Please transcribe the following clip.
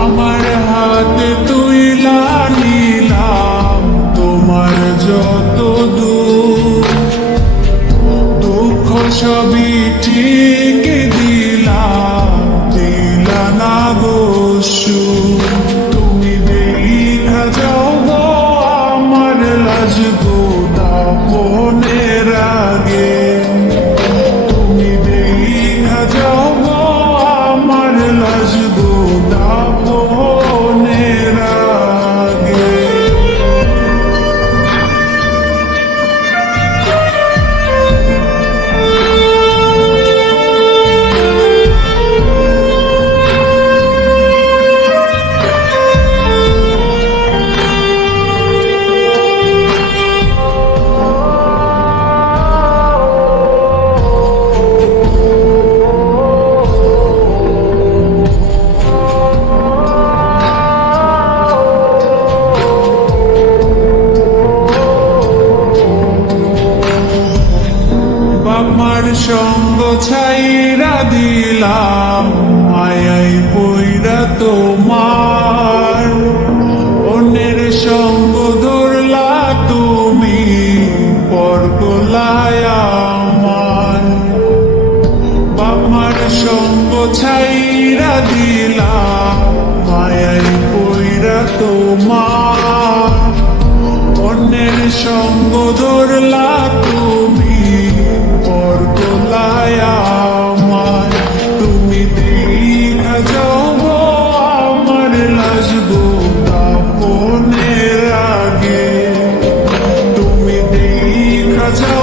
আমার হাতে তুইলা নিলাম তোমার যত দুঃখ সবই ঠিক দিলা না বসু তুমি দেখা যাও গো আমার লাজ গো দাফনের আগে তুমি দেখা যাও গো আমার লাজ গো দাফনের আগে আমার সঙ্গ ছাইরা দিলাম মায়াই পইরা তোমার অন্যের সঙ্গ ধরলা তুমি পর গোলায় আমার বাবার সঙ্গ ছাইরা দিলাম মায়াই পইরা তোমার অন্যের সঙ্গ ধরলা তুমি পর গোলায় আমার তুমি দেখা যাও গো আমার লাজ গো দাফনের আগে তুমি দেখা যাও